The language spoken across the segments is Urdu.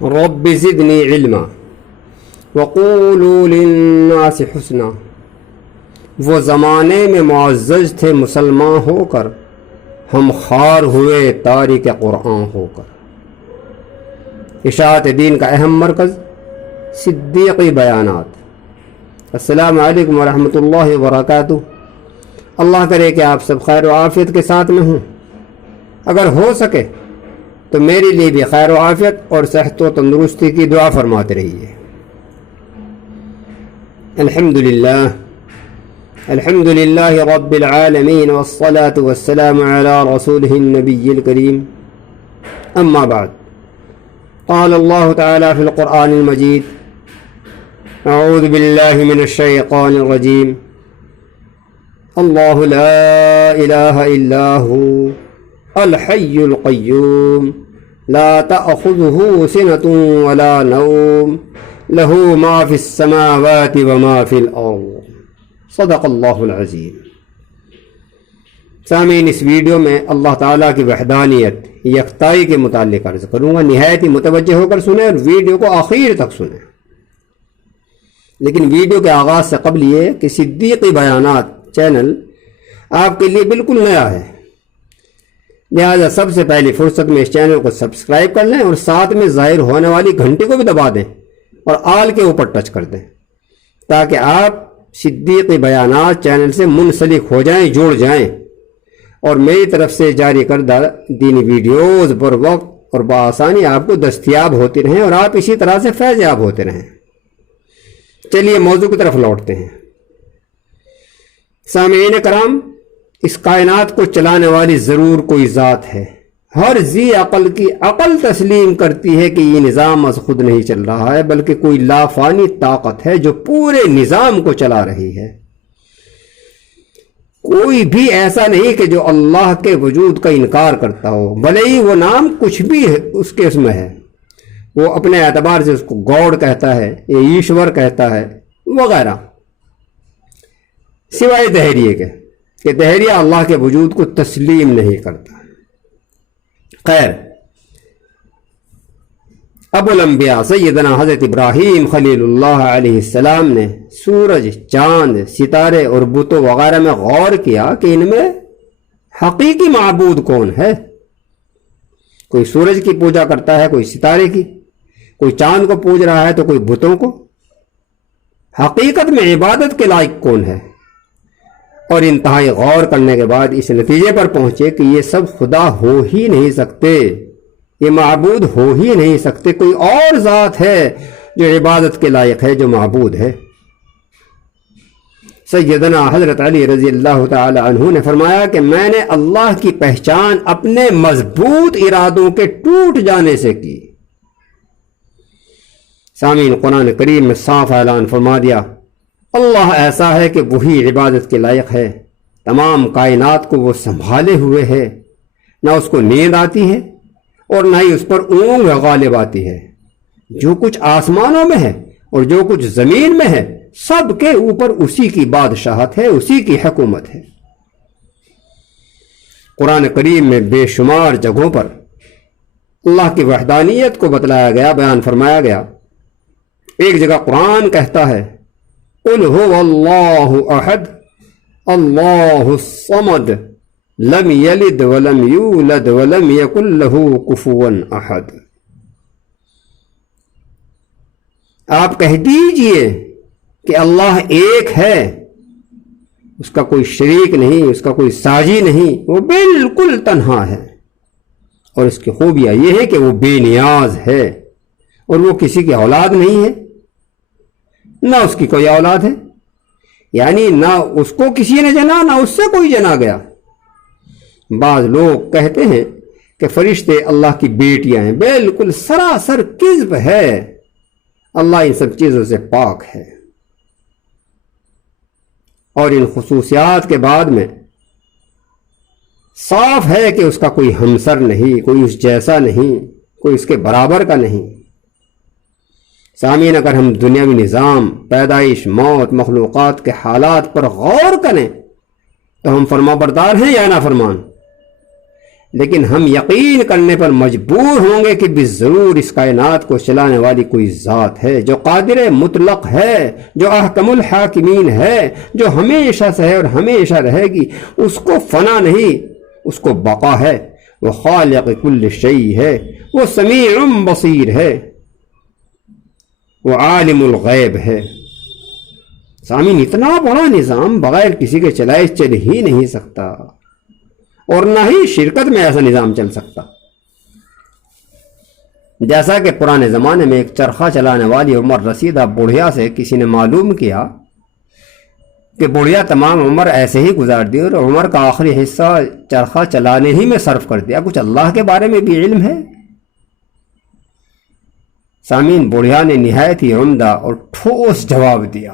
رب زدنی علما وقولوا للناس حسنا۔ وہ زمانے میں معزز تھے مسلمان ہو کر، ہم خوار ہوئے تارک قرآن ہو کر۔ اشاعت دین کا اہم مرکز، صدیقی بیانات۔ السلام علیکم ورحمۃ اللہ وبرکاتہ۔ اللہ کرے کہ آپ سب خیر و عافیت کے ساتھ میں ہوں۔ اگر ہو سکے تو میرے لیے بھی خیر و عافیت اور صحت و تندرستی کی دعا فرماتے رہیے۔ الحمد للہ رب العالمین والصلاة والسلام علی رسولہ النبی الکریم، اما بعد، قال اللہ تعالی فی القرآن المجید، اعوذ باللہ من الشیطان الرجیم، اللہ لا الہ الا ہو الحی القیوم لا تأخذه سنة ولا نوم له ما في السماوات وما في الأرض، صدق اللہ العظیم۔ سامعین، اس ویڈیو میں اللہ تعالیٰ کی وحدانیت، یکتائی کے متعلق عرض کروں گا۔ نہایت ہی متوجہ ہو کر سنیں اور ویڈیو کو آخر تک سنیں۔ لیکن ویڈیو کے آغاز سے قبل یہ کہ صدیقی بیانات چینل آپ کے لیے بالکل نیا ہے، لہذا سب سے پہلی فرصت میں اس چینل کو سبسکرائب کر لیں اور ساتھ میں ظاہر ہونے والی گھنٹی کو بھی دبا دیں اور آل کے اوپر ٹچ کر دیں، تاکہ آپ صدیقی بیانات چینل سے منسلک ہو جائیں، جڑ جائیں، اور میری طرف سے جاری کردہ دینی ویڈیوز پر وقت اور بآسانی آپ کو دستیاب ہوتی رہیں اور آپ اسی طرح سے فیض یاب ہوتے رہیں۔ چلیے موضوع کی طرف لوٹتے ہیں۔ سامعین کرام، اس کائنات کو چلانے والی ضرور کوئی ذات ہے۔ ہر ذی عقل کی عقل تسلیم کرتی ہے کہ یہ نظام از خود نہیں چل رہا ہے، بلکہ کوئی لافانی طاقت ہے جو پورے نظام کو چلا رہی ہے۔ کوئی بھی ایسا نہیں کہ جو اللہ کے وجود کا انکار کرتا ہو، بھلے ہی وہ نام کچھ بھی اس کے اس میں ہے۔ وہ اپنے اعتبار سے اس کو گاڈ کہتا ہے یا ایشور کہتا ہے وغیرہ، سوائے دہریے کے کہ دہریہ اللہ کے وجود کو تسلیم نہیں کرتا۔ خیر، ابو الانبیاء سیدنا حضرت ابراہیم خلیل اللہ علیہ السلام نے سورج، چاند، ستارے اور بتوں وغیرہ میں غور کیا کہ ان میں حقیقی معبود کون ہے۔ کوئی سورج کی پوجا کرتا ہے، کوئی ستارے کی، کوئی چاند کو پوج رہا ہے تو کوئی بتوں کو۔ حقیقت میں عبادت کے لائق کون ہے؟ اور انتہائی غور کرنے کے بعد اس نتیجے پر پہنچے کہ یہ سب خدا ہو ہی نہیں سکتے، یہ معبود ہو ہی نہیں سکتے۔ کوئی اور ذات ہے جو عبادت کے لائق ہے، جو معبود ہے۔ سیدنا حضرت علی رضی اللہ تعالی عنہ نے فرمایا کہ میں نے اللہ کی پہچان اپنے مضبوط ارادوں کے ٹوٹ جانے سے کی۔ سامعین، قرآن کریم میں صاف اعلان فرما دیا، اللہ ایسا ہے کہ وہی عبادت کے لائق ہے، تمام کائنات کو وہ سنبھالے ہوئے ہے، نہ اس کو نیند آتی ہے اور نہ ہی اس پر اونگ غالب آتی ہے۔ جو کچھ آسمانوں میں ہے اور جو کچھ زمین میں ہے، سب کے اوپر اسی کی بادشاہت ہے، اسی کی حکومت ہے۔ قرآن کریم میں بے شمار جگہوں پر اللہ کی وحدانیت کو بتلایا گیا، بیان فرمایا گیا۔ ایک جگہ قرآن کہتا ہے، قل هو اللہ احد اللہ الصمد لم یلد ولم یولد ولم یکن له کفوا احد۔ آپ کہہ دیجئے کہ اللہ ایک ہے، اس کا کوئی شریک نہیں، اس کا کوئی ساجی نہیں، وہ بالکل تنہا ہے، اور اس کی خوبیاں یہ ہے کہ وہ بے نیاز ہے اور وہ کسی کی اولاد نہیں ہے، نہ اس کی کوئی اولاد ہے، یعنی نہ اس کو کسی نے جنا نہ اس سے کوئی جنا گیا۔ بعض لوگ کہتے ہیں کہ فرشتے اللہ کی بیٹیاں ہیں، بالکل سراسر کذب ہے، اللہ ان سب چیزوں سے پاک ہے۔ اور ان خصوصیات کے بعد میں صاف ہے کہ اس کا کوئی ہمسر نہیں، کوئی اس جیسا نہیں، کوئی اس کے برابر کا نہیں۔ سامعین، اگر ہم دنیاوی نظام، پیدائش، موت، مخلوقات کے حالات پر غور کریں تو ہم فرما بردار ہیں یا نافرمان؟ لیکن ہم یقین کرنے پر مجبور ہوں گے کہ ضرور اس کائنات کو چلانے والی کوئی ذات ہے جو قادر مطلق ہے، جو احکم الحاکمین ہے، جو ہمیشہ سے ہے اور ہمیشہ رہے گی۔ اس کو فنا نہیں، اس کو بقا ہے۔ وہ خالق کل شیء ہے، وہ سمیع بصیر ہے، وہ عالم الغیب ہے۔ سامعین، اتنا بڑا نظام بغیر کسی کے چلائے چل ہی نہیں سکتا، اور نہ ہی شرکت میں ایسا نظام چل سکتا۔ جیسا کہ پرانے زمانے میں ایک چرخہ چلانے والی عمر رسیدہ بڑھیا سے کسی نے معلوم کیا کہ بڑھیا تمام عمر ایسے ہی گزار دی اور عمر کا آخری حصہ چرخہ چلانے ہی میں صرف کر دیا، کچھ اللہ کے بارے میں بھی علم ہے؟ سامعین، بڑھیا نے نہایت ہی عمدہ اور ٹھوس جواب دیا،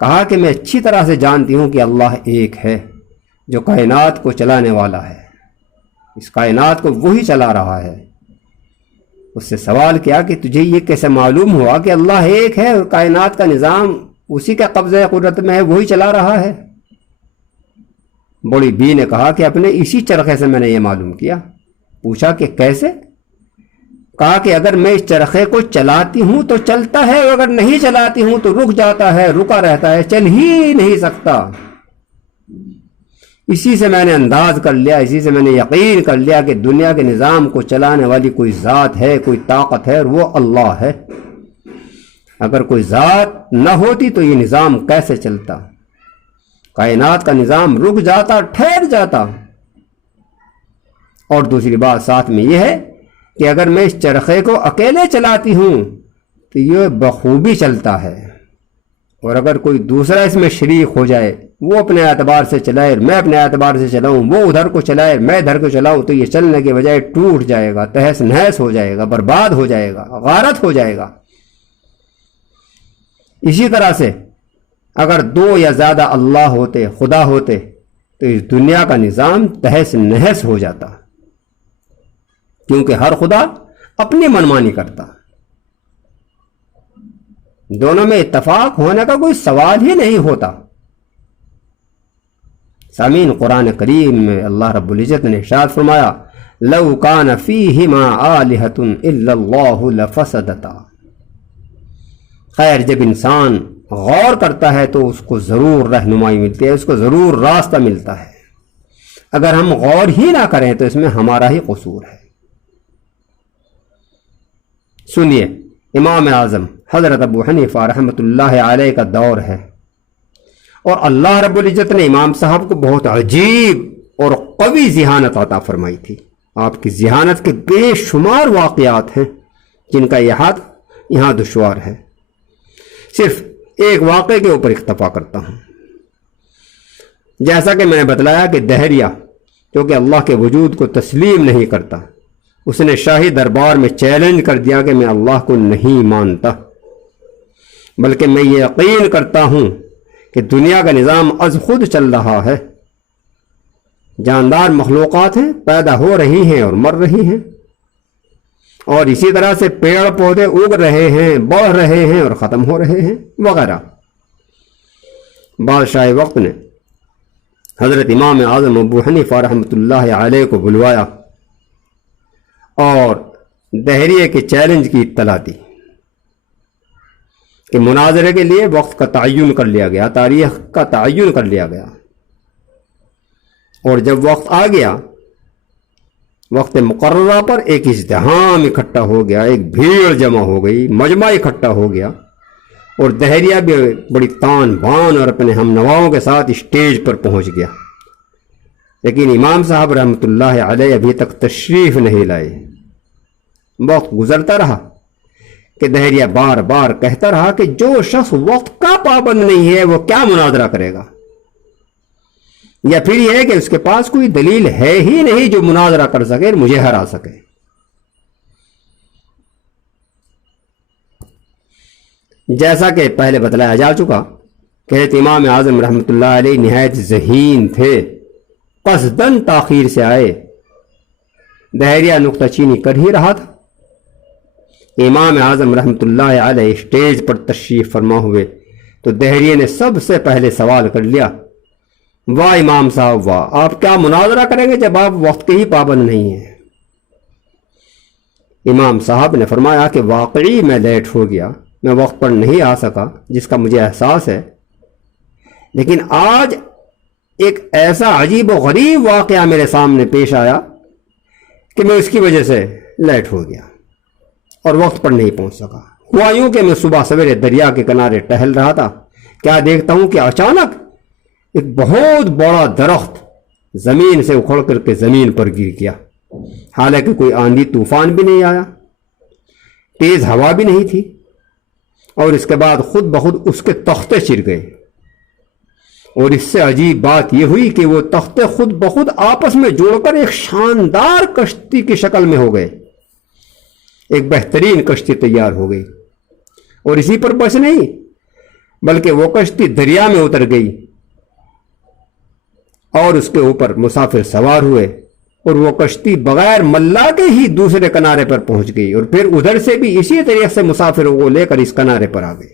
کہا کہ میں اچھی طرح سے جانتی ہوں کہ اللہ ایک ہے جو کائنات کو چلانے والا ہے، اس کائنات کو وہی چلا رہا ہے۔ اس سے سوال کیا کہ تجھے یہ کیسے معلوم ہوا کہ اللہ ایک ہے اور کائنات کا نظام اسی کا قبضہ قدرت میں ہے، وہی چلا رہا ہے؟ بڑی بی نے کہا کہ اپنے اسی چرخے سے میں نے یہ معلوم کیا۔ پوچھا کہ کیسے؟ کہا کہ اگر میں اس چرخے کو چلاتی ہوں تو چلتا ہے، اور اگر نہیں چلاتی ہوں تو رک جاتا ہے، رکا رہتا ہے، چل ہی نہیں سکتا۔ اسی سے میں نے انداز کر لیا، اسی سے میں نے یقین کر لیا کہ دنیا کے نظام کو چلانے والی کوئی ذات ہے، کوئی طاقت ہے، اور وہ اللہ ہے۔ اگر کوئی ذات نہ ہوتی تو یہ نظام کیسے چلتا؟ کائنات کا نظام رک جاتا، ٹھہر جاتا۔ اور دوسری بات ساتھ میں یہ ہے کہ اگر میں اس چرخے کو اکیلے چلاتی ہوں تو یہ بخوبی چلتا ہے، اور اگر کوئی دوسرا اس میں شریک ہو جائے، وہ اپنے اعتبار سے چلائے، میں اپنے اعتبار سے چلاؤں، وہ ادھر کو چلائے، میں ادھر کو چلاؤں، تو یہ چلنے کے بجائے ٹوٹ جائے گا، تہس نہس ہو جائے گا، برباد ہو جائے گا، غارت ہو جائے گا۔ اسی طرح سے اگر دو یا زیادہ اللہ ہوتے، خدا ہوتے، تو اس دنیا کا نظام تہس نہس ہو جاتا، کیونکہ ہر خدا اپنی منمانی کرتا۔ دونوں میں اتفاق ہونے کا کوئی سوال ہی نہیں ہوتا۔ سامعین، قرآن کریم میں اللہ رب العزت نے ارشاد فرمایا، لو کان فیہما آلہۃ الا اللہ لفسدتا۔ خیر، جب انسان غور کرتا ہے تو اس کو ضرور رہنمائی ملتی ہے، اس کو ضرور راستہ ملتا ہے۔ اگر ہم غور ہی نہ کریں تو اس میں ہمارا ہی قصور ہے۔ سنیے، امام اعظم حضرت ابو حنیفہ رحمۃ اللہ علیہ کا دور ہے، اور اللہ رب العزت نے امام صاحب کو بہت عجیب اور قوی ذہانت عطا فرمائی تھی۔ آپ کی ذہانت کے بے شمار واقعات ہیں جن کا احاطہ یہاں دشوار ہے، صرف ایک واقعے کے اوپر اکتفا کرتا ہوں۔ جیسا کہ میں نے بتلایا کہ دہریہ جو کہ اللہ کے وجود کو تسلیم نہیں کرتا، اس نے شاہی دربار میں چیلنج کر دیا کہ میں اللہ کو نہیں مانتا، بلکہ میں یہ یقین کرتا ہوں کہ دنیا کا نظام از خود چل رہا ہے۔ جاندار مخلوقات ہیں، پیدا ہو رہی ہیں اور مر رہی ہیں، اور اسی طرح سے پیڑ پودے اگ رہے ہیں، بڑھ رہے ہیں اور ختم ہو رہے ہیں، وغیرہ۔ بادشاہ وقت نے حضرت امام اعظم ابو حنیفہ رحمۃ اللہ علیہ کو بلوایا اور دہریے کے چیلنج کی اطلاع دی کہ مناظرے کے لیے وقت کا تعین کر لیا گیا، تاریخ کا تعین کر لیا گیا، اور جب وقت آ گیا، وقت مقررہ پر ایک ازدحام اکٹھا ہو گیا، ایک بھیڑ جمع ہو گئی، مجمع اکٹھا ہو گیا، اور دہریہ بھی بڑی تان بان اور اپنے ہم نواؤں کے ساتھ اسٹیج پر پہنچ گیا، لیکن امام صاحب رحمۃ اللہ علیہ ابھی تک تشریف نہیں لائے۔ وقت گزرتا رہا کہ دہریہ بار بار کہتا رہا کہ جو شخص وقت کا پابند نہیں ہے وہ کیا مناظرہ کرے گا، یا پھر یہ ہے کہ اس کے پاس کوئی دلیل ہے ہی نہیں جو مناظرہ کر سکے اور مجھے ہرا سکے۔ جیسا کہ پہلے بتلایا جا چکا کہ امام اعظم رحمۃ اللہ علیہ نہایت ذہین تھے، قصداً تاخیر سے آئے۔ دہریہ نکتہ چینی کر ہی رہا تھا، امام اعظم رحمۃ اللہ علیہ اسٹیج پر تشریف فرما ہوئے تو دہریے نے سب سے پہلے سوال کر لیا واہ امام صاحب واہ، آپ کیا مناظرہ کریں گے جب آپ وقت کے ہی پابند نہیں ہیں؟ امام صاحب نے فرمایا کہ واقعی میں لیٹ ہو گیا، میں وقت پر نہیں آ سکا جس کا مجھے احساس ہے، لیکن آج ایک ایسا عجیب و غریب واقعہ میرے سامنے پیش آیا کہ میں اس کی وجہ سے لیٹ ہو گیا اور وقت پر نہیں پہنچ سکا۔ ہوا یوں کہ میں صبح سویرے دریا کے کنارے ٹہل رہا تھا، کیا دیکھتا ہوں کہ اچانک ایک بہت بڑا درخت زمین سے اکھڑ کر کے زمین پر گر گیا، حالانکہ کوئی آندھی طوفان بھی نہیں آیا، تیز ہوا بھی نہیں تھی، اور اس کے بعد خود بخود اس کے تختے چر گئے، اور اس سے عجیب بات یہ ہوئی کہ وہ تختے خود بخود آپس میں جوڑ کر ایک شاندار کشتی کی شکل میں ہو گئے، ایک بہترین کشتی تیار ہو گئی، اور اسی پر بس نہیں بلکہ وہ کشتی دریا میں اتر گئی اور اس کے اوپر مسافر سوار ہوئے، اور وہ کشتی بغیر ملا کے ہی دوسرے کنارے پر پہنچ گئی، اور پھر ادھر سے بھی اسی طریقے سے مسافروں کو لے کر اس کنارے پر آ گئی۔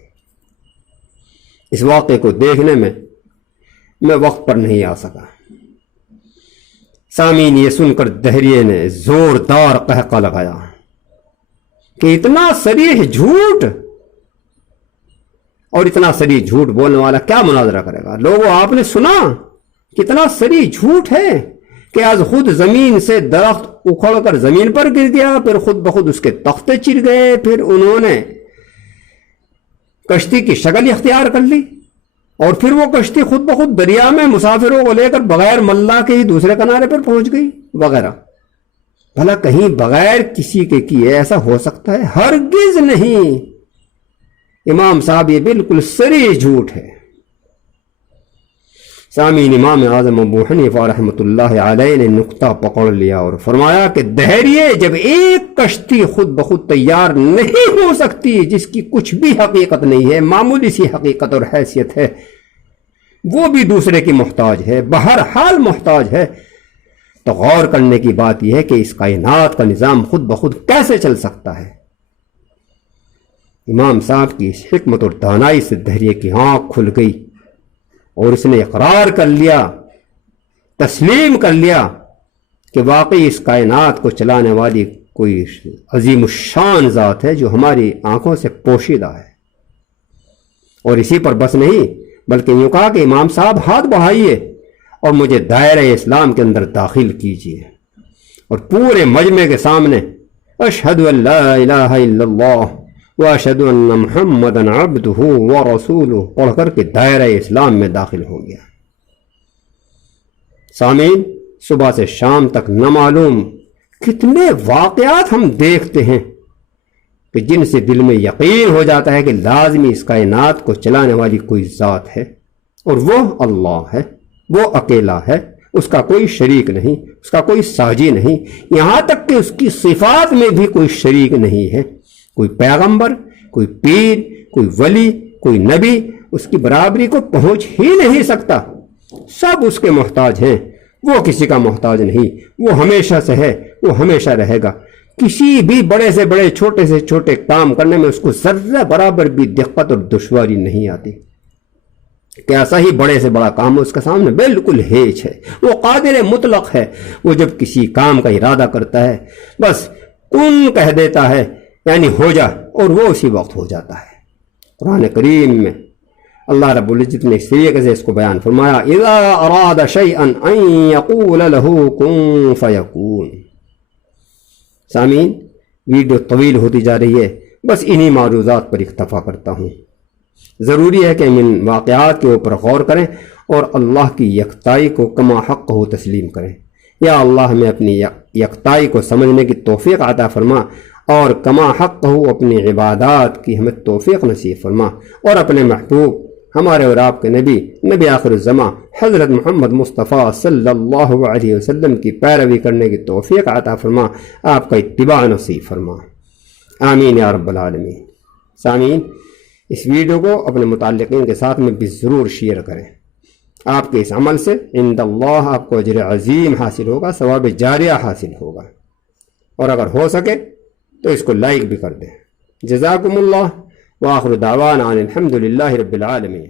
اس واقعے کو دیکھنے میں وقت پر نہیں آ سکا۔ سامعین، یہ سن کر دہریے نے زوردار قہقہ لگایا کہ اتنا صریح جھوٹ، اور اتنا صریح جھوٹ بولنے والا کیا مناظرہ کرے گا؟ لوگوں، آپ نے سنا کتنا صریح جھوٹ ہے کہ آج خود زمین سے درخت اکھڑ کر زمین پر گر گیا، پھر خود بخود اس کے تختے چر گئے، پھر انہوں نے کشتی کی شکل اختیار کر لی، اور پھر وہ کشتی خود بخود دریا میں مسافروں کو لے کر بغیر ملا کے ہی دوسرے کنارے پر پہنچ گئی وغیرہ۔ بھلا کہیں بغیر کسی کے کیے ایسا ہو سکتا ہے؟ ہرگز نہیں۔ امام صاحب یہ بالکل صریح جھوٹ ہے۔ سامعین، امام اعظم ابو حنیفہ رحمۃ اللہ علیہ نے نقطہ پکڑ لیا اور فرمایا کہ دہریے، جب ایک کشتی خود بخود تیار نہیں ہو سکتی جس کی کچھ بھی حقیقت نہیں ہے، معمولی سی حقیقت اور حیثیت ہے، وہ بھی دوسرے کی محتاج ہے، بہرحال محتاج ہے، تو غور کرنے کی بات یہ ہے کہ اس کائنات کا نظام خود بخود کیسے چل سکتا ہے؟ امام صاحب کی اس حکمت اور دانائی سے دہریے کی آنکھ کھل گئی، اور اس نے اقرار کر لیا، تسلیم کر لیا کہ واقعی اس کائنات کو چلانے والی کوئی عظیم الشان ذات ہے جو ہماری آنکھوں سے پوشیدہ ہے۔ اور اسی پر بس نہیں بلکہ یوں کہا کہ امام صاحب ہاتھ بڑھائیے اور مجھے دائرہ اسلام کے اندر داخل کیجیے، اور پورے مجمع کے سامنے اشہد ان لا الہ الا اللہ واشہد ان محمدًا عبدہ ورسولہ پڑھ کر کے دائرہ اسلام میں داخل ہو گیا۔ سامعین، صبح سے شام تک نہ معلوم کتنے واقعات ہم دیکھتے ہیں کہ جن سے دل میں یقین ہو جاتا ہے کہ لازمی اس کائنات کو چلانے والی کوئی ذات ہے، اور وہ اللہ ہے، وہ اکیلا ہے، اس کا کوئی شریک نہیں، اس کا کوئی ساجی نہیں، یہاں تک کہ اس کی صفات میں بھی کوئی شریک نہیں ہے۔ کوئی پیغمبر، کوئی پیر، کوئی ولی، کوئی نبی اس کی برابری کو پہنچ ہی نہیں سکتا، سب اس کے محتاج ہیں، وہ کسی کا محتاج نہیں، وہ ہمیشہ سے ہے، وہ ہمیشہ رہے گا۔ کسی بھی بڑے سے بڑے چھوٹے سے چھوٹے کام کرنے میں اس کو ذرہ برابر بھی دقت اور دشواری نہیں آتی، کہ ایسا ہی بڑے سے بڑا کام اس کے سامنے بالکل ہیچ ہے، وہ قادر مطلق ہے، وہ جب کسی کام کا ارادہ کرتا ہے بس کن کہہ دیتا ہے یعنی ہو جا، اور وہ اسی وقت ہو جاتا ہے۔ قرآن کریم میں اللہ رب العزت نے اس طریقے سے اس کو بیان فرمایا، اذا اراد شیئا ان یقول له کن فیکون۔ سامعین، ویڈیو طویل ہوتی جا رہی ہے، بس انہی معروضات پر اکتفا کرتا ہوں۔ ضروری ہے کہ ہم ان واقعات کے اوپر غور کریں اور اللہ کی یکتائی کو کما حق ہو تسلیم کریں۔ یا اللہ ہمیں اپنی یکتائی کو سمجھنے کی توفیق عطا فرما، اور کما حق ہو اپنی عبادات کی ہمیں توفیق نصیب فرما، اور اپنے محبوب ہمارے اور آپ کے نبی آخر الزماں حضرت محمد مصطفیٰ صلی اللہ علیہ وسلم کی پیروی کرنے کی توفیق عطا فرما، آپ کا اتباع نصیب فرما، آمین یا رب العالمین۔ سامعین، اس ویڈیو کو اپنے متعلقین کے ساتھ میں بھی ضرور شیئر کریں۔ آپ کے اس عمل سے عند اللہ آپ کو اجر عظیم حاصل ہوگا، ثواب جاریہ حاصل ہوگا، اور اگر ہو سکے تو اس کو لائک بھی کر دیں۔ جزاکم اللہ، وآخر دعوانا ان الحمد للہ رب العالمین۔